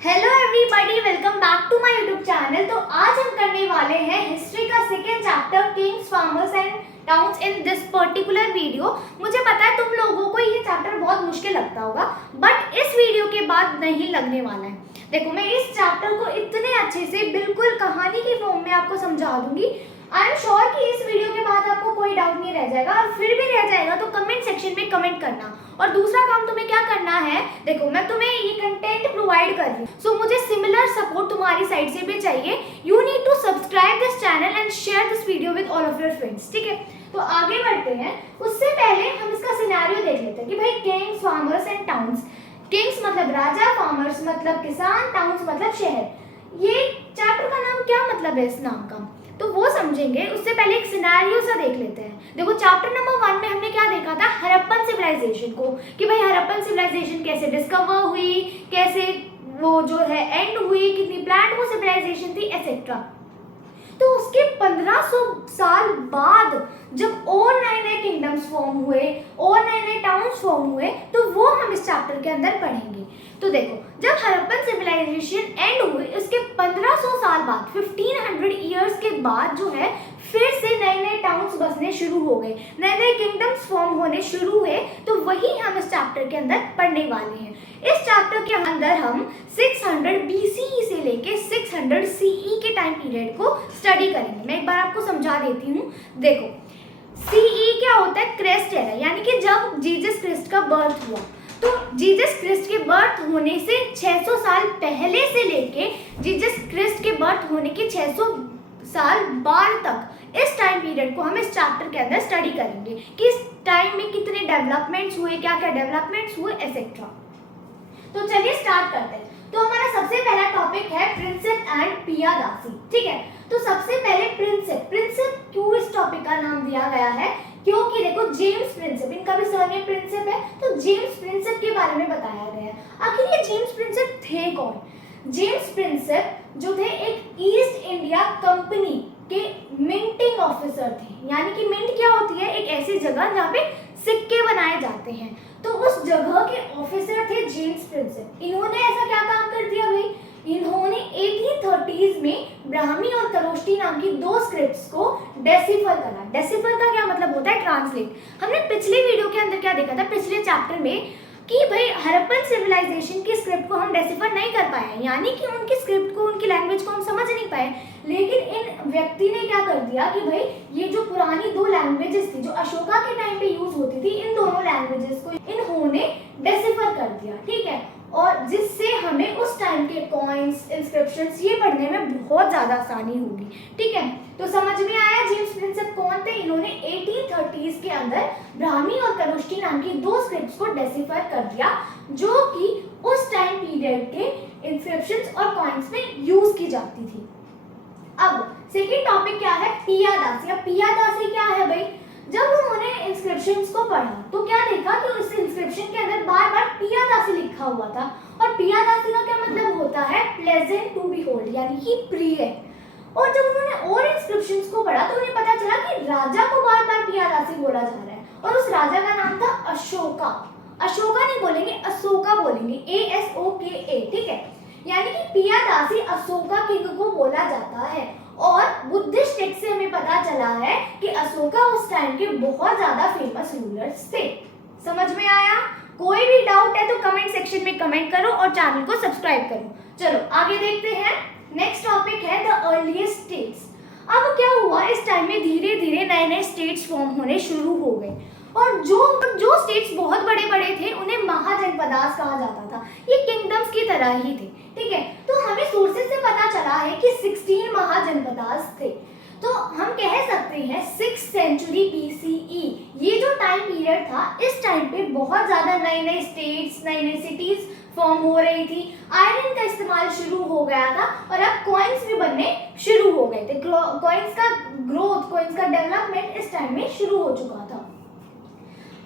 Hello everybody, welcome back to my YouTube channel. तो आज हम करने वाले हैं हिस्ट्री का second chapter kings, farmers and towns in this particular video. मुझे पता है तुम लोगों को ये चैप्टर बहुत मुश्किल लगता होगा, बट इस वीडियो के बाद नहीं लगने वाला है। देखो, मैं इस चैप्टर को इतने अच्छे से बिल्कुल कहानी की फॉर्म में आपको समझा दूंगी। आई एम श्योर कि इस वीडियो के बाद आपको कोई डाउट नहीं रह जाएगा, और फिर भी रह जाएगा तो कमेंट सेक्शन में कमेंट करना। और दूसरा काम तुम्हें क्या करना है, देखो मैं तुम्हें ये कंटेंट प्रोवाइड कर रही हूँ, सो मुझे सिमिलर सपोर्ट तुम्हारी साइड से भी चाहिए। You need to subscribe this channel and share this video with all of your friends, ठीक है। तो आगे बढ़ते हैं। उससे पहले हम इसका सिनेरियो देख लेते हैं कि भाई Kings, farmers and towns. Kings मतलब राजा, फार्मर्स मतलब किसान, टाउन्स मतलब शहर। ये चैप्टर का नाम क्या मतलब है इस नाम का, तो वो समझेंगे। उससे पहले एक सिनेरियो सा देख लेते हैं। देखो, चैप्टर नंबर 1 में हमने क्या देखा था, हड़प्पन सिविलाइजेशन को, कि भाई हड़प्पन सिविलाइजेशन कैसे डिस्कवर हुई, कैसे वो जो है एंड हुई, कितनी प्लान्ड वो सिविलाइजेशन थी, एटसेट्रा। तो उसके 1500 साल बाद जब और नए नए किंगडम्स फॉर्म हुए और नए नए टाउन्स फॉर्म हुए, तो वो हम इस चैप्टर के अंदर पढ़ेंगे। तो देखो, जब हड़प्पन सिविलाइजेशन एंड हुई, उसके 1500 साल बाद, 1500 ईयर्स के बाद जो है, फिर से नए नए टाउन्स बसने शुरू हो गए, नए नए किंगडम्स फॉर्म होने शुरू हुए। तो वही हम इस चैप्टर के अंदर पढ़ने वाले हैं। इस चैप्टर के अंदर हम 600 BCE से लेके 600 CE के टाइम पीरियड को स्टडी करेंगे। मैं एक बार आपको समझा देती हूँ। देखो, CE क्या होता है, क्राइस्ट एरा, यानी कि जब जीसस क्राइस्ट का बर्थ हुआ। तो जीसस क्राइस्ट के बर्थ होने से 600 साल पहले से लेके जीसस क्राइस्ट के बर्थ होने के 600 साल बाद तक, इस टाइम पीरियड को हम इस चैप्टर के अंदर स्टडी करेंगे कि इस टाइम में कितने डेवलपमेंट्स हुए, क्या क्या डेवलपमेंट्स हुए, एटसेट्रा। तो चलिए स्टार्ट करते हैं। तो हमारा सबसे पहला टॉपिक है प्रिंसेप एंड पियादासी, ठीक है। तो सबसे पहले प्रिंसेप क्यों इस टॉपिक का नाम दिया गया है, क्योंकि देखो जेम्स प्रिंसेप, इनका भी सरनेम प्रिंसेप है, तो जेम्स प्रिंसेप के बारे में बताया गया है। आखिर ये जेम्स प्रिंसेप थे कौन? जेम्स प्रिंसेप जो थे एक ईस्ट इंडिया कंपनी के मिंटिंग ऑफिसर थे। यानी कि मिंट क्या होती है, एक ऐसी जगह जहाँ पे सिक्के बनाए जाते हैं। तो उस जगह के ऑफिसर थे जेम्स प्रिंसेप। इन्होंने ऐसा क्या काम कर दिया भाई, इन्होंने 1830s में ब्राह्मी और खरोष्टी नाम की 2 स्क्रिप्ट्स को डेसिफर करा। डेसिफर का क्या मतलब होता है, ट्रांसलेट। हमने पिछले वीडियो के अंदर क्या देखा था, पिछले चैप्टर में, कि भाई हड़प्पन सिविलाइजेशन की स्क्रिप्ट को हम डेसिफर नहीं कर पाए, यानी कि उनकी स्क्रिप्ट को, उनकी लैंग्वेज को हम समझ नहीं पाए। लेकिन इन व्यक्ति ने क्या कर दिया कि भाई ये जो पुरानी 2 लैंग्वेजेस थी जो अशोका के टाइम पे यूज होती थी, इन दोनों लैंग्वेजेस को इन्होंने डेसिफर कर दिया, ठीक है। और जिससे हमें उस टाइम के कॉइन्स, इंस्क्रिप्शंस ये पढ़ने में बहुत ज़्यादा आसानी होगी, ठीक है। तो समझ में आया जेम्स प्रिंसेप कौन थे। इन्होंने 1830s के अंदर ब्राह्मी और खरोष्टी नाम की 2 स्क्रिप्ट्स को डेसिफर कर दिया, जो कि उस टाइम पीरियड के इंस्क्रिप्शंस और कॉइन्स में यूज की जाती थी। अब सेकेंड टॉपिक क्या है, पियादासी। अब पियादासी क्या है भाई, जब उन्होंने इंस्क्रिप्शंस को पढ़ा तो क्या देखा कि उस इंस्क्रिप्शन के अंदर बार बार पियादासी लिखा हुआ था। और पियादासी का क्या मतलब होता है, प्लेजेंट टू बिहोल्ड, यानी कि प्रिय। और जब उन्होंने और इंस्क्रिप्शंस को पढ़ा तो उन्हें पता चला कि राजा को बार बार पियादासी बोला जा रहा है, और उस राजा का नाम था अशोका। अशोका नहीं बोलेंगे, अशोका बोलेंगे, ASOKA, ठीक है। यानी कि पियादासी अशोका किंग को बोला जाता है। और बुद्धिस्ट टेक्स्ट से हमें पता चला है कि अशोका उस टाइम के बहुत ज्यादा फेमस रूलर्स थे। समझ में आया? कोई भी डाउट है तो कमेंट सेक्शन में कमेंट करो और चैनल को सब्सक्राइब करो। चलो आगे देखते हैं। नेक्स्ट टॉपिक है द अर्लीस्ट स्टेट्स। अब क्या हुआ, इस टाइम में धीरे धीरे नए नए स्टेट्स फॉर्म होने शुरू हो गए, और जो स्टेट्स बहुत बड़े बड़े थे उन्हें महाजनपदास कहा जाता था। ये किंगडम्स की तरह ही थे, ठीक है। तो हमें सोर्सेज से पता चला है कि 16 महाजनपदास थे। तो हम कह सकते हैं 6th सेंचुरी BCE, ये जो टाइम पीरियड था, इस टाइम पे बहुत ज्यादा नए नए स्टेट्स, नए नए सिटीज फॉर्म हो रही थी। आयरन का इस्तेमाल शुरू हो गया था, और अब कॉइन्स भी बनने शुरू हो गए थे। कॉइन्स का ग्रोथ, कॉइन्स का डेवलपमेंट इस टाइम में शुरू हो चुका था।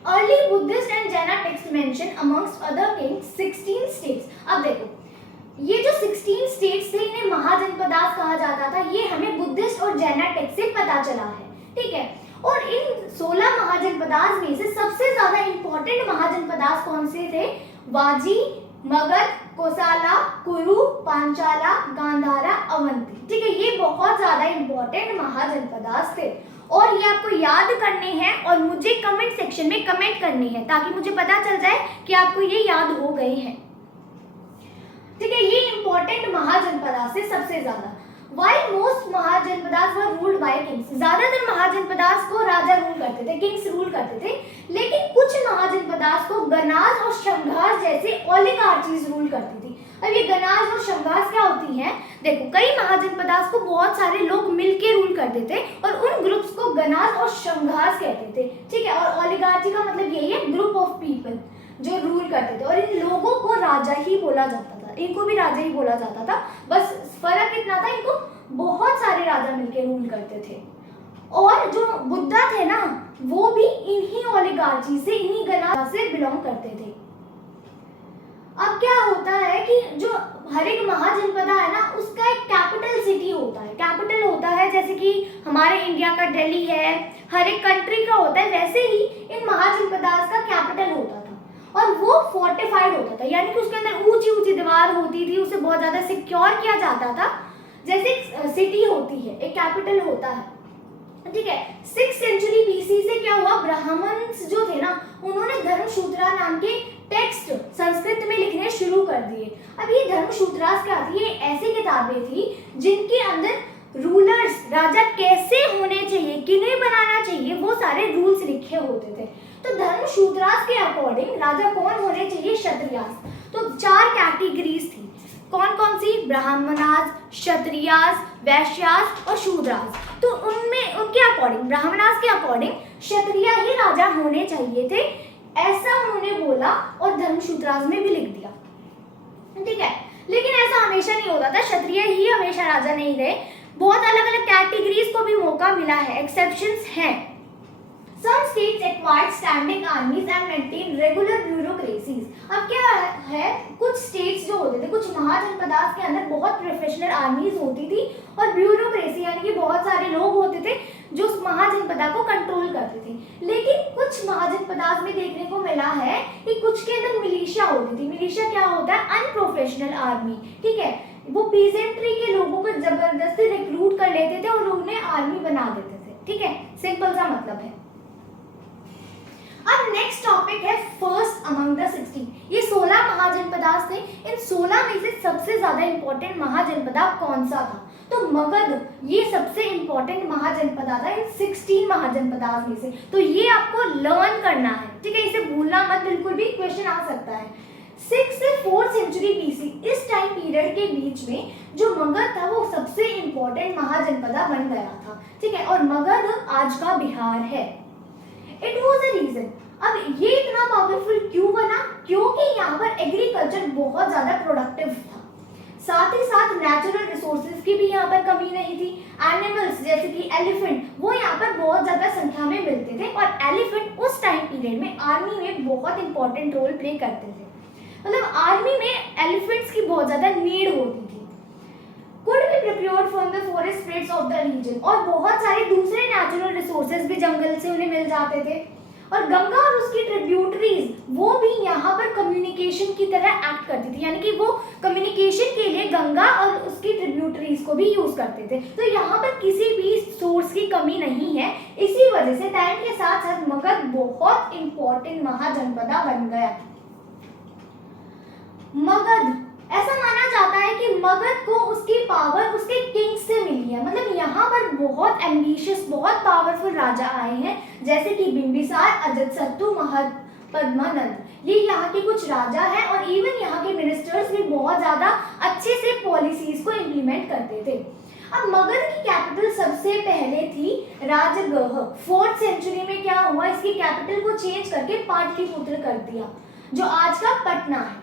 Early Buddhist and Jaina texts mention amongst other kings 16 states. अब देखो, ये जो 16 states थे, इन्हें महाजनपदास कहा जाता था। ये हमें बुद्धिस्ट और जैना टेक्स्ट से पता चला है, ठीक है। और इन 16 महाजनपदास में से सबसे ज्यादा इंपॉर्टेंट महाजनपदास कौन से थे, वाजी, मगध, कोसला, कुरु, पांचाला, गांधारा, अवंती। ठीक है, ये बहुत ज्यादा इंपॉर्टेंट महाजनपदास थे और ये आपको याद करने हैं और मुझे कमेंट सेक्शन में कमेंट करनी है ताकि मुझे पता चल जाए कि आपको ये याद हो गए हैं। ठीक है, ये इंपॉर्टेंट महाजनपदास से सबसे ज्यादा। While most mahajanapadas were ruled by kings, ज्यादातर महाजनपदास को राजा रूल करते थे, किंग्स रूल करते थे, लेकिन कुछ महाजनपदास को गनाज और शंगास जैसे ओलिगार्चीज रूल करती थी। अब ये गनाज और शंगास क्या होती हैं? देखो, कई महाजनपदास को बहुत सारे लोग मिलके रूल करते थे और उन ग्रुप्स को गनाज और शंगास कहते थे। ठीक है, और ओलिगार्ची का मतलब यही है, ग्रुप ऑफ पीपल जो रूल करते थे, और इन लोगों को राजा ही बोला जाता था, इनको भी राजा ही बोला जाता था। बस फर्क इतना था, इनको बहुत सारे राजा मिलकर रूल करते थे। और जो बुद्धा थे ना, वो भी इन्हीं ओलिगार्ची से, इन्हीं गनाज से बिलोंग करते थे। अब क्या होता है कि जो हर एक महाजनपदा है ना, उसका एक कैपिटल सिटी होता है, कैपिटल होता है, जैसे कि हमारे इंडिया का दिल्ली है, हर एक कंट्री का होता है, वैसे ही इन महाजनपदास का कैपिटल होता था और वो फोर्टिफाइड होता था, यानी कि उसके अंदर ऊंची ऊंची दीवार होती थी, उसे बहुत ज्यादा सिक्योर किया जाता था। जैसे एक सिटी होती है, एक कैपिटल होता है। ठीक है, 6th सेंचुरी बीसी से क्या हुआ, ब्राह्मण्स जो थे ना, उन्होंने धर्मसूत्रा नाम के टेक्स्ट संस्कृत में लिखने शुरू कर दिए। अब ये धर्मसूत्रास क्या थी? ये ऐसी किताबें थी जिनके अंदर रूलर्स, राजा कैसे होने चाहिए, किन्हें बनाना चाहिए, वो सारे रूल्स लिखे होते थे। तो धर्मसूत्रास के अकॉर्डिंग राजा कौन होने चाहिए? क्षत्रियास। तो 4 कैटेगरीज थी, कौन कौन सी? ब्राह्मणास, क्षत्रियास, वैश्यास और शूद्रास। तो उनमें, उनके अकॉर्डिंग, ब्राह्मणास के अकॉर्डिंग क्षत्रिय ही राजा होने चाहिए थे, ऐसा उन्होंने बोला और धर्मसूत्रास में भी लिख दिया। ठीक है, लेकिन ऐसा हमेशा नहीं होता था, क्षत्रिय ही हमेशा राजा नहीं रहे, बहुत अलग अलग कैटेगरीज को भी मौका मिला है, एक्सेप्शंस हैं। Some states acquired standing armies and maintained regular bureaucracies. अब क्या है, कुछ स्टेट्स जो होते थे, कुछ महाजनपदास के अंदर बहुत प्रोफेशनल आर्मीज होती थी और ब्यूरोक्रेसी यानी कि बहुत सारे लोग होते थे जो उस महाजनपदा को कंट्रोल करते थे। लेकिन कुछ महाजनपदास में देखने को मिला है कि कुछ के अंदर मिलिशिया होती थी। मिलिशिया क्या होता है? Unprofessional army. ठीक है, वो पीजेंट्री के लोगों को जबरदस्ती रिक्रूट कर लेते थे और उन्हें आर्मी बना देते थे। ठीक है, सिंपल सा मतलब है। अब नेक्स्ट टॉपिक है फर्स्ट अमंग द 16। ये 16 महाजनपदास थे। इन 16 में से सबसे ज्यादा इंपॉर्टेंट महाजनपदा कौन सा था? तो मगध ये सबसे इंपॉर्टेंट महाजनपदा था इन 16 महाजनपदास में से। तो ये आपको लर्न करना है, ठीक है, इसे भूलना मत, बिल्कुल भी क्वेश्चन आ सकता है। 6 से 4 सेंचुरी बीसी, इस टाइम पीरियड के बीच में जो मगध था वो सबसे इंपॉर्टेंट महाजनपदा बन गया था। ठीक है, और मगध आज का बिहार है। It was a reason। अब ये इतना पावरफुल क्यों बना? क्योंकि यहाँ पर एग्रीकल्चर बहुत ज्यादा प्रोडक्टिव था, साथ ही साथ नेचुरल रिसोर्सेज की भी यहाँ पर कमी नहीं थी। एनिमल्स जैसे कि एलिफेंट, वो यहाँ पर बहुत ज्यादा संख्या में मिलते थे और एलिफेंट उस टाइम पीरियड में आर्मी में बहुत इंपॉर्टेंट रोल प्ले करते थे। मतलब आर्मी में एलिफेंट्स की बहुत ज्यादा नीड होती थी। could be procured from the forest spreads of the region, और बहुत सारे दूसरे नेचुरल रिसोर्सेज भी जंगल से उन्हें मिल जाते थे। और गंगा और उसकी ट्रिब्यूटरीज वो भी यहाँ पर कम्युनिकेशन की तरह एक्ट करती थी, यानी कि वो कम्युनिकेशन के लिए गंगा और उसकी ट्रिब्यूटरीज को भी यूज करते थे। तो यहाँ पर किसी भी सोर्स की कमी नहीं है। इसी वजह से टाइम के साथ साथ मगध बहुत इंपॉर्टेंट महाजनपदा बन गया। मगध, ऐसा माना जाता है कि मगध को उसकी पावर उसके किंग से मिली है। मतलब यहाँ पर बहुत एम्बिशियस, बहुत पावरफुल राजा आए हैं, जैसे कि बिंबिसार, अजातशत्रु, महापद्मानंद। ये यहाँ के कुछ राजा हैं और इवन यहाँ के मिनिस्टर्स भी बहुत ज्यादा अच्छे से पॉलिसीज को इम्प्लीमेंट करते थे। अब मगध की कैपिटल सबसे पहले थी राजगृह। 4th सेंचुरी में क्या हुआ, इसकी कैपिटल को चेंज करके पाटलिपुत्र कर दिया, जो आज का पटना है।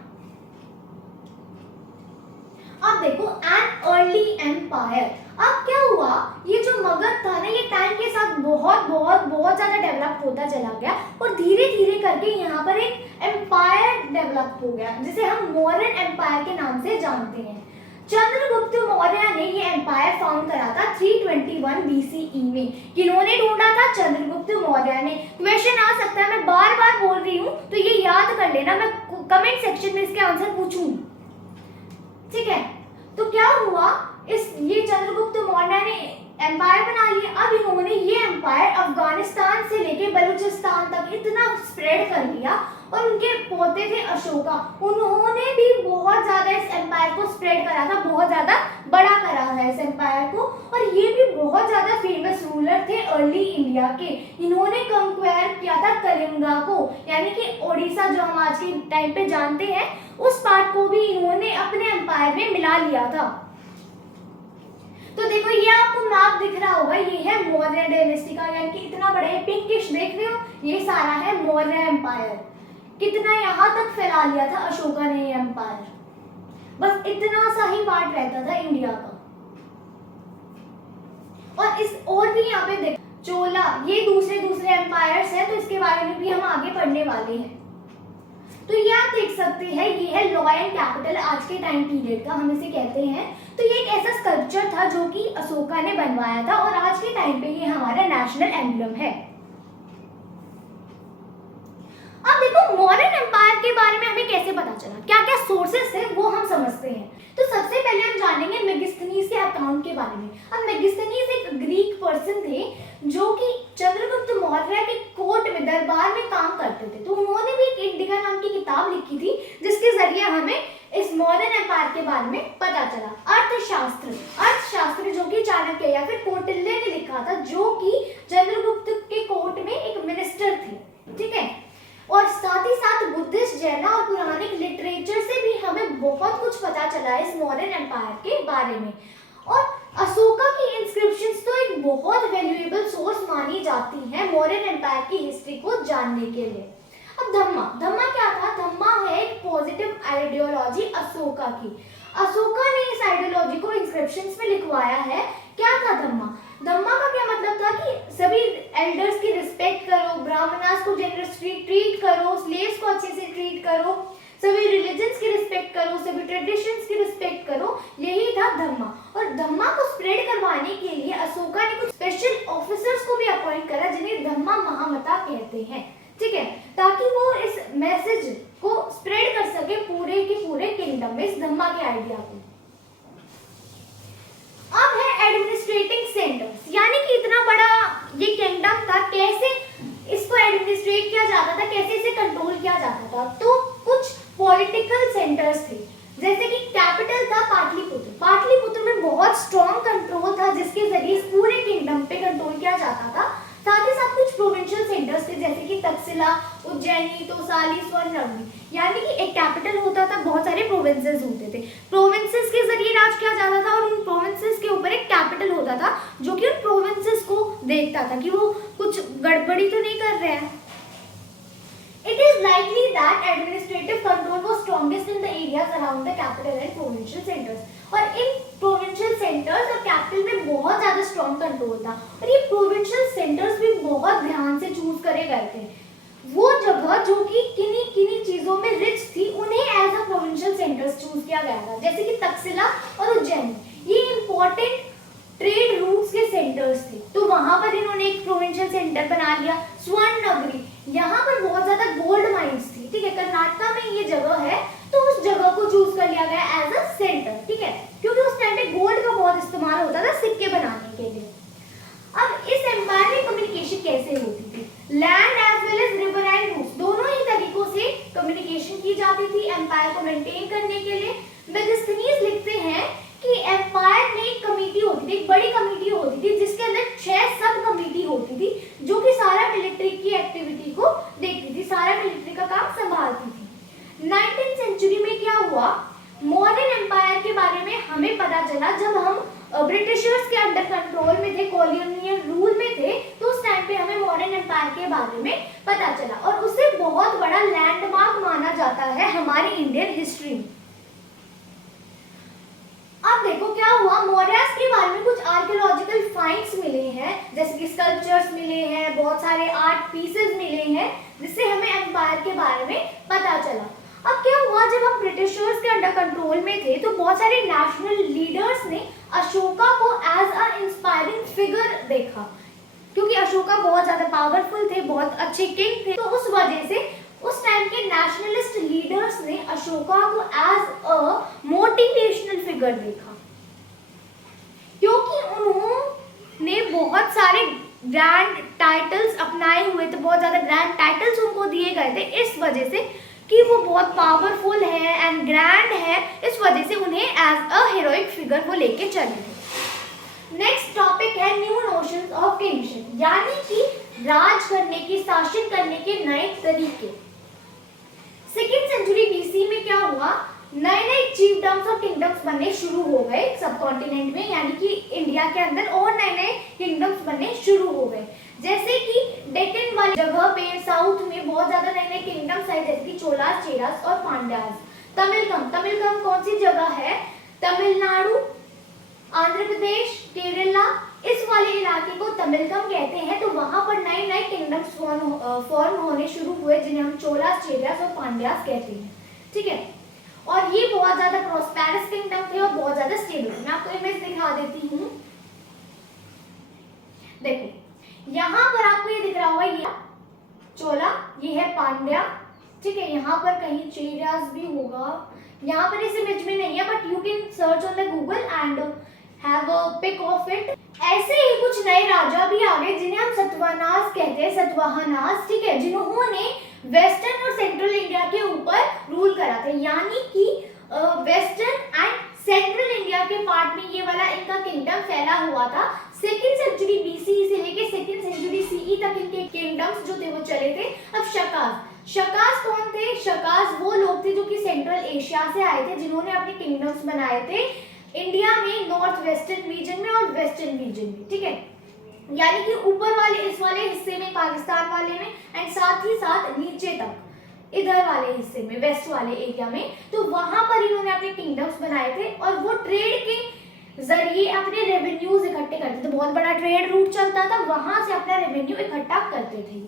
अब देखो, एन अर्ली एम्पायर। अब क्या हुआ, ये जो मगध था ना, ये टाइम के साथ बहुत ज्यादा डेवलप होता चला गया और धीरे धीरे करके यहाँ पर एक एम्पायर डेवलप हो गया, जिसे हम मौर्यन एम्पायर के नाम से जानते हैं। चंद्रगुप्त मौर्य ने ये एम्पायर फाउंड करा था 321 BCE में। किन्होंने ढूंढा था? चंद्रगुप्त मौर्य ने। क्वेश्चन आ सकता है, मैं बार बार बोल रही हूँ तो ये याद कर लेना, मैं कमेंट सेक्शन में इसके आंसर पूछूंगी। ठीक है। तो क्या हुआ, ये चंद्रगुप्त मौर्य ने एम्पायर बना लिया। अब इन्होंने ये एम्पायर अफगानिस्तान से लेके बलूचिस्तान तक इतना स्प्रेड कर लिया, और उनके पोते थे अशोका, उन्होंने भी बहुत ज्यादा इस एम्पायर को स्प्रेड करा था, बहुत ज्यादा बड़ा करा था इस एम्पायर को। और ये भी बहुत ज्यादा फेमस रूलर थे अर्ली इंडिया के। इन्होंने कंक्वायर किया था कलिंगा को, यानी कि ओडिशा जो हम आज के टाइम पे जानते हैं, उस पार्ट को भी इन्होंने अपने एम्पायर में मिला लिया था। तो देखो ये आपको मैप दिख रहा होगा, ये है मौर्य डायनेस्टी का, यानी कि इतना बड़ा है, पिंकिश देख रहे हो, ये सारा है मौर्य एम्पायर। कितना यहाँ तक फैला लिया था अशोका ने ये एम्पायर, बस इतना सा ही पार्ट रहता था इंडिया का। और भी यहाँ पे देख, चोला, ये दूसरे एम्पायर्स हैं, तो इसके बारे में भी हम आगे पढ़ने वाले हैं। तो ये आप देख सकते हैं, ये है लॉ एंड कैपिटल आज के टाइम पीरियड का, हम इसे कहते हैं। तो ये एक ऐसा स्कल्पचर था जो कि अशोका ने बनवाया था, और आज के टाइम पे ये हमारा नेशनल एम्बलम है। अब देखो मॉडर्न एम्पायर के बारे में हमें कैसे पता चला, क्या क्या सोर्सेस है वो हम समझते हैं। तो सबसे पहले हम जानेंगे मेगिस्थनीज के अकाउंट के बारे में। अब मेगिस्थनीज एक ग्रीक पर्सन थे जो कि चंद्रगुप्त मौर्य के कोर्ट में, दरबार में काम करते थे। तो उन्होंने भी एक इंडिका नाम की किताब लिखी थी, जिसके जरिए हमें इस मॉडर्न एम्पायर के बारे में पता चला। अर्थशास्त्र जो कि चाणक्य या फिर कौटिल्य ने लिखा था, जो कि चंद्रगुप्त के कोर्ट में एक मिनिस्टर थे, ठीक है। और साथ ही साथ बुद्धिस्ट, जैन और पुरानिक लिटरेचर से भी हमें बहुत कुछ पता चला इस मॉडर्न एम्पायर के बारे में। और अशोका की इंस्क्रिप्शंस तो एक बहुत वैल्यूएबल सोर्स मानी जाती है मॉडर्न एम्पायर की हिस्ट्री को जानने के लिए। अब धम्मा क्या था? धम्मा है एक पॉजिटिव आइडियोलॉजी अशोका की। अशोका ने इस आइडियोलॉजी को इंस्क्रिप्शंस में लिखवाया है। क्या था धम्मा का क्या मतलब था कि सभी एल्डर्स की रिस्पेक्ट करो, ब्राह्मणास को जेनरसली ट्रीट करो, स्लेव्स को अच्छे से ट्रीट करो, सभी रिलीजन्स की रिस्पेक्ट करो, सभी ट्रेडिशंस की रिस्पेक्ट करो, यही था धम्मा। और धम्मा को स्प्रेड करवाने के लिए अशोका ने कुछ स्पेशल ऑफिसर्स को भी अपॉइंट करा, जिन्हें धम्मा महामता कहते हैं, ठीक है, ताकि वो इस मैसेज को स्प्रेड कर सके पूरे के पूरे किंगडम में, इस धम्मा के आइडिया को। अब है एडमिनिस्ट्रेटिंग सेंटर्स, यानी कि इतना बड़ा ये किंगडम था, कैसे इसको एडमिनिस्ट्रेट किया जाता था, कैसे इसे कंट्रोल किया जाता था। तो कुछ पॉलिटिकल सेंटर्स थे, जैसे कि कैपिटल था पाटलिपुत्र। पाटलिपुत्र में बहुत स्ट्रॉन्ग कंट्रोल था, जिसके जरिए इस पूरे किंगडम पे कंट्रोल किया जाता था। साथ ही साथ कुछ प्रोविंशियल सेंटर्स थे, जैसे कि तक्षशिला, उज्जैनी, तोसाली, स्वर्णनगरी, यानी कि एक कैपिटल होता था, बहुत सारे प्रोविंसेस होते थे। प्रोविंसेस के जरिए राज किया जाता था, और उन प्रोविंसेस के ऊपर एक कैपिटल होता था, जो कि उन प्रोविंसेस को देखता था कि वो कुछ गड़बड़ी तो नहीं कर रहे हैं। It is likely that administrative control was strongest in the areas around the capital and provincial centers. और इन provincial centers और capital में बहुत ज़्यादा strong control था, और ये provincial centers भी बहुत ध्यान से चूज करे गए थे। वो जगह जो कि किन्हीं चीजों में रिच थी, उन्हें as a provincial centers choose किया गया था, जैसे कि तक्षशिला और उज्जैन। ये important ट्रेड रूट्स के सेंटर्स थे, तो वहां पर इन्होंने एक प्रोविंशियल सेंटर बना लिया। स्वर्णनगरी, यहाँ पर बहुत ज्यादा गोल्ड माइंस थी, ठीक है, कर्नाटक में ये जगह है, तो उस जगह को चूज कर लिया गया एज अ सेंटर, ठीक है, क्योंकि उस टाइम पे गोल्ड का बहुत इस्तेमाल होता था सिक्के बनाने के लिए। अब इस एम्पायर में कम्युनिकेशन कैसे होती थी? Land as well as river and routes, दोनों ही तरीकों से कम्युनिकेशन की जाती थी एम्पायर को मेंटेन करने के लिए। मेगिस्थनीज लिखते हैं कि एम्पायर में एक कमेटी होती थी, एक बड़ी कमेटी होती थी, जिसके अंदर 6 सब कमेटी होती थी, जो कि सारा मिलिट्री की एक्टिविटी को देखती थी, सारा मिलिट्री का काम संभालती थी। 19th सेंचुरी में क्या हुआ, मॉडर्न एम्पायर के बारे में हमें पता चला जब हम ब्रिटिशर्स के अंडर कंट्रोल में थे, कॉलोनियल रूल में थे, तो उस टाइम पे हमें मॉडर्न एम्पायर के बारे में पता चला, और उसे बहुत बड़ा लैंडमार्क माना जाता है हमारी इंडियन हिस्ट्री में। अब देखो क्या हुआ, मौर्यास के बारे में कुछ आर्कियोलॉजिकल फाइंड्स मिले हैं, जैसे कि स्कल्पचर्स मिले हैं, बहुत सारे आर्ट पीसेस मिले हैं, जिससे हमें एम्पायर के बारे में पता चला। अब क्या हुआ, जब हम ब्रिटिशर्स के अंडर कंट्रोल में थे, तो बहुत सारे नेशनल लीडर्स ने अशोका को एज अ इंस्पायरिंग फिगर देखा, क्योंकि अशोका बहुत ज्यादा पावरफुल थे, बहुत अच्छे किंग थे, तो उस वजह से उस टाइम के नेशनलिस्ट लीडर्स ने अशोका को एज अ मोटिवेशनल फिगर देखा, क्योंकि उन्होंने बहुत सारे ग्रैंड टाइटल्स अपनाए हुए थे, बहुत ज़्यादा ग्रैंड टाइटल्स उनको दिए गए थे, इस वजह से कि वो बहुत पावरफुल है एंड ग्रैंड है, इस वजह से उन्हें एज अ हीरोइक फिगर वो लेके चले थे। नेक्स्ट टॉपिक है न्यू नोशंस ऑफ किंगशिप, यानी कि राज करने के, शासन करने के नए तरीके। सेकेंड सेंचुरी बीसी में क्या हुआ, नए नए चीफडम्स और किंगडम्स बनने शुरू हो गए सब कॉन्टिनेंट में, यानी कि इंडिया के अंदर और नए नए किंगडम्स बनने शुरू हो गए। जैसे कि डेक्कन वाली जगह पे साउथ में बहुत ज्यादा नए नए किंगडम्स आए, जैसे कि चोलास, चेरास और पांड्यास। तमिलकम कौन सी जगह है, तमिलनाडु, आंध्र प्रदेश, केरला, इस वाले इलाके को तमिलकम कहते हैं। तो वहां पर नए नए किंगडम्स फॉर्म होने शुरू हुए, जिन्हें हम चोलास, चेरास और पांड्यास कहते हैं, ठीक है। और ये बहुत ज्यादा प्रॉस्पेरस किंगडम थे और बहुत ज्यादा स्टेबल थे। मैं आपको इमेज दिखा देती हूँ, देखो यहाँ पर आपको ये दिख रहा होगा, ये चोला, ये है पांड्या, ठीक है। यहाँ पर कहीं चेरास भी होगा, यहाँ पर इस इमेज में नहीं है, but you can search on the Google and have a pic of it. ऐसे ही कुछ नए राजा भी आ गए जिन्हें हम सतवाहनास कहते हैं, सतवाहनास, ठीक है, जिन्होंने वेस्टर्न और सेंट्रल इंडिया के ऊपर रूल करा था, यानी कि वेस्टर्न एंड सेंट्रल इंडिया के पार्ट में ये वाला इनका किंगडम फैला हुआ था। सेकेंड सेंचुरी बीसी से लेके सेकेंड सेंचुरी सीई तक इनके किंगडम्स जो थे वो चले थे। अब शकास कौन थे, शकास वो लोग थे जो कि सेंट्रल एशिया से आए थे, जिन्होंने अपने किंगडम्स बनाए थे इंडिया में, नॉर्थ वेस्टर्न रीजन में और वेस्टर्न रीजन में, ठीक है, यानी कि ऊपर वाले इस वाले हिस्से में, पाकिस्तान वाले में, एंड साथ ही साथ नीचे तक इधर वाले हिस्से में, वेस्ट वाले एरिया में। तो वहां पर इन्होंने अपने किंगडम्स बनाए थे और वो ट्रेड के जरिए अपने रेवेन्यूज इकट्ठे करते थे, बहुत बड़ा ट्रेड रूट चलता था, वहां से अपना रेवेन्यू इकट्ठा करते थे।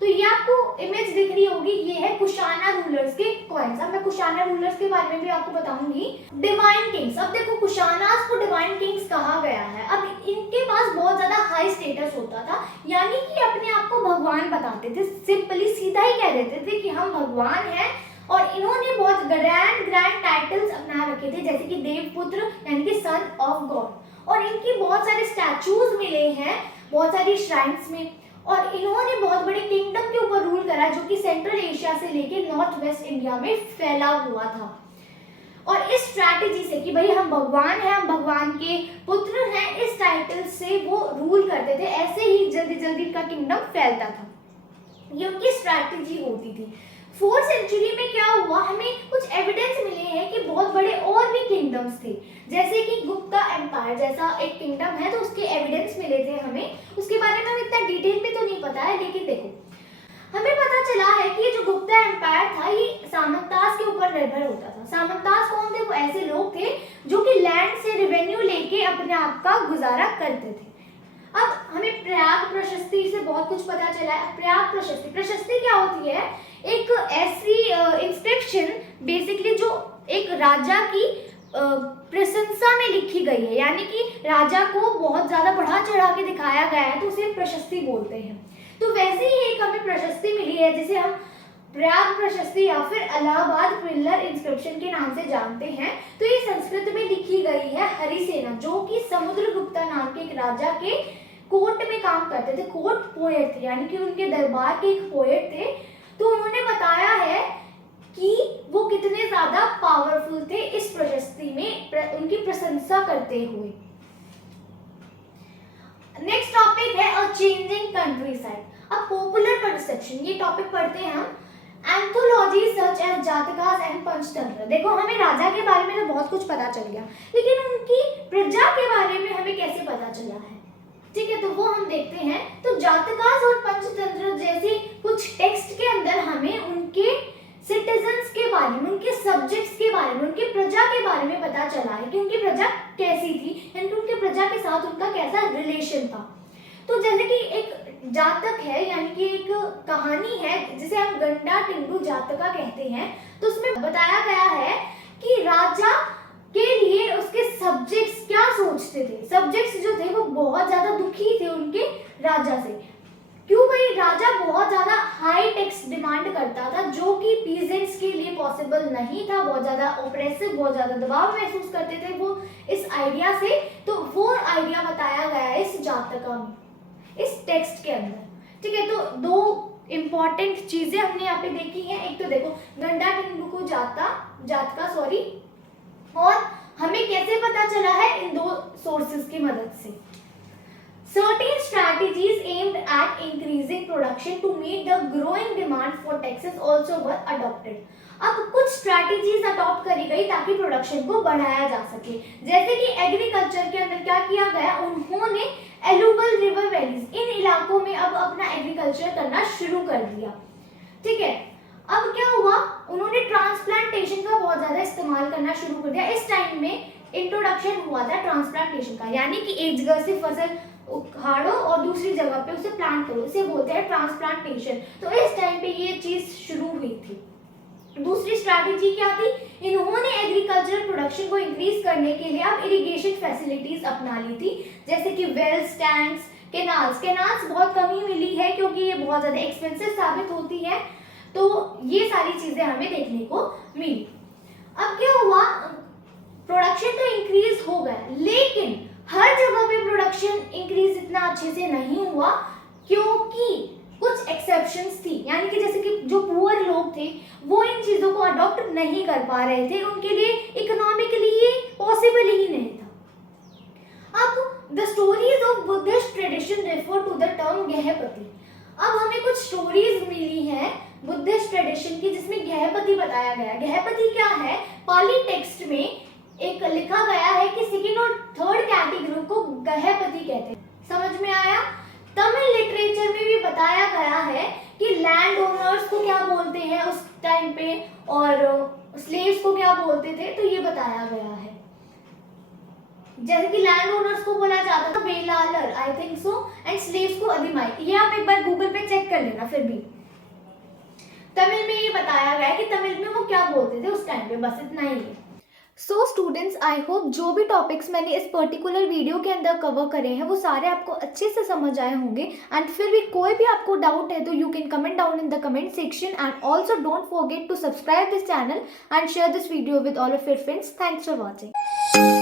तो ये आपको इमेज दिख रही होगी, ये है कुशाना रूलर्स के कॉइन्स। अब मैं कुशाना रूलर्स के बारे में भी आपको बताऊंगी। डिवाइन किंग्स, अब देखो कुशानास को डिवाइन किंग्स कहा गया है। अब इनके पास बहुत ज्यादा हाई स्टेटस होता था, यानी कि अपने आप को भगवान बताते थे, सिंपली सीधा ही कह देते थे कि हम भगवान हैं। और इन्होंने बहुत ग्रैंड टाइटल्स अपना रखे थे, जैसे कि देवपुत्र यानी कि सन ऑफ गॉड, और इनकी बहुत सारे स्टैचूज मिले हैं बहुत सारी श्राइन्स में। और इन्होंने बहुत बड़े किंगडम के ऊपर रूल करा जो कि सेंट्रल एशिया से लेके नॉर्थ वेस्ट इंडिया में फैला हुआ था। और इस स्ट्रैटेजी से कि भाई हम भगवान हैं, हम भगवान के पुत्र हैं, इस टाइटल से वो रूल करते थे। ऐसे ही जल्दी जल्दी इनका किंगडम फैलता था, ये उनकी स्ट्रैटेजी होती थी। फोर्थ सेंचुरी में क्या हुआ, हमें कुछ एविडेंस मिले हैं कि बहुत बड़े और भी किंगडम्स थे, जैसे कि गुप्ता एम्पायर जैसा एक किंगडम है, तो उसके एविडेंस मिले थे हमें। उसके बारे में हमें इतना डिटेल में तो नहीं पता है, लेकिन देखो हमें पता चला है कि ये जो गुप्ता एम्पायर था ये सामंतास के ऊपर निर्भर होता था। सामंतास कौन थे, वो ऐसे लोग थे जो कि लैंड से रेवेन्यू लेके अपने आप का गुजारा करते थे। अब हमें प्रयाग प्रशस्ति से बहुत कुछ पता चला है। प्रयाग प्रशस्ति क्या होती है, एक ऐसी इंस्क्रिप्शन बेसिकली जो एक राजा की प्रशंसा में लिखी गई है, यानी कि राजा को बहुत ज्यादा बढ़ा चढ़ा के दिखाया गया है, तो उसे प्रशस्ति बोलते हैं। तो वैसे ही एक हमें प्रशस्ति मिली है जिसे हम प्रयाग प्रशस्ति या फिर इलाहाबाद पिल्लर इंस्क्रिप्शन के नाम से जानते हैं। तो ये संस्कृत में लिखी गई है। हरिसेना जो कि समुद्रगुप्ता नाम के एक राजा के कोर्ट में काम करते थे, कोर्ट पोएट थे, यानी कि उनके दरबार के एक पोएट थे। तो उन्होंने बताया है कि वो कितने ज्यादा पावरफुल थे इस प्रशस्ति में उनकी प्रशंसा करते हुए। नेक्स्ट टॉपिक है अ चेंजिंग कंट्री साइड। अब पॉपुलर परसेप्शन, ये टॉपिक पढ़ते हैं हम। Anthology such as Jatakas and Panchatantra. देखो हमें राजा के बारे में तो बहुत कुछ पता चल गया, लेकिन उनकी प्रजा के बारे में हमें कैसे पता चला है, ठीक है, तो वो हम देखते हैं। तो जातकास और पंचतंत्र जैसे कुछ टेक्स्ट के अंदर हमें उनके सिटीजन्स के बारे में, उनके सब्जेक्ट्स के बारे में, उनके प्रजा के बारे में पता चला है कि उनकी प्रजा कैसी थी, यानी उनके प्रजा के साथ उनका कैसा रिलेशन था। तो जैसे कि एक जातक है, यानी कि एक कहानी है जिसे हम गंडा टिंडू जातका कहते हैं। तो उसमें बताया गया है कि राजा के लिए उसके सब्जेक्ट्स क्या सोचते थे। सब्जेक्ट्स जो थे वो बहुत ज्यादा दुखी थे उनके राजा से। क्यों भाई? राजा बहुत ज़्यादा हाई टैक्स डिमांड करता था जो कि पीजेंट्स के लिए पॉसिबल नहीं था, बहुत ज़्यादा ओप्रेसिव, बहुत ज़्यादा दबाव महसूस करते थे वो इस आइडिया से। तो वो आइडिया बताया गया है इस जातका में, इस टेक्स्ट के अंदर, ठीक है। तो दो इम्पॉर्टेंट चीजें हमने यहाँ पे देखी हैं। एक तो देखो गंडा टिम्बुकु जातका और हमें कैसे पता चला है? इन दो सोर्सेज की मदद से। Certain strategies aimed at increasing production to meet the growing demand for taxes also were adopted. अब कुछ स्ट्रैटेजीज अडॉप्ट करी गई ताकि प्रोडक्शन को बढ़ाया जा सके। जैसे कि एग्रीकल्चर के अंदर क्या किया गया, उन्होंने एलुबल रिवर वैलीज, इन इलाकों में अब अपना एग्रीकल्चर करना शुरू कर दिया, ठीक है। अब क्या हुआ, उन्होंने ट्रांसप्लांटेशन का बहुत ज्यादा इस्तेमाल करना शुरू कर दिया। इस टाइम में इंट्रोडक्शन हुआ था ट्रांसप्लांटेशन का, यानी कि एक जगह से फसल उखाड़ो और दूसरी जगह पे उसे प्लांट करो, इसे बोलते हैं ट्रांसप्लांटेशन। तो इस टाइम पे ये चीज शुरू हुई थी। दूसरी स्ट्रैटेजी क्या थी? इन्होंने एग्रीकल्चरल प्रोडक्शन को इंक्रीज करने के लिए अब इरिगेशन फैसिलिटीज अपना ली थी, जैसे कि वेल्स, टैंक्स, केनाल्स बहुत कमी मिली है क्योंकि ये बहुत ज्यादा एक्सपेंसिव साबित होती है। तो ये सारी चीजें हमें देखने को मिली। अब क्या हुआ, प्रोडक्शन तो इंक्रीज हो गया, लेकिन हर जगह पे प्रोडक्शन इंक्रीज इतना अच्छे से नहीं हुआ क्योंकि कुछ एक्सेप्शंस थी, यानी कि जैसे कि जो पुअर लोग थे वो इन चीजों को अडॉप्ट नहीं कर पा रहे थे, उनके लिए इकोनॉमिकली ये पॉसिबल ही नहीं था। अब the stories of Buddhist tradition refer to the term gahapati. अब हमें कुछ स्टोरीज मिली हैं बुद्धिस्ट ट्रेडिशन की जिसमें गहपति बताया गया। गहपति क्या है? पाली टेक्स्ट में एक लिखा गया है कि सेकेंड और थर्ड कैटेगरी को गहपति कहते हैं। समझ में आया? तमिल लिटरेचर में भी बताया गया है कि लैंड ओनर्स को क्या बोलते हैं उस टाइम पे और स्लेव्स को क्या बोलते थे, तो ये बताया गया है। जैसे कि लैंड ओनर्स को बोला जाता था Vellalar, I think so, and slaves को अधिमाई। ये आप एक बार गूगल पे चेक कर लेना। फिर भी तमिल में ये बताया गया है कि तमिल में वो क्या बोलते थे उस टाइम पे, बस इतना ही है। सो स्टूडेंट्स, आई होप जो भी टॉपिक्स मैंने इस पर्टिकुलर वीडियो के अंदर कवर करे हैं वो सारे आपको अच्छे से समझ आए होंगे। एंड फिर भी कोई भी आपको डाउट है तो you can comment down in the comment section and also don't forget to subscribe this channel and share this video with all of your friends. Thanks for watching.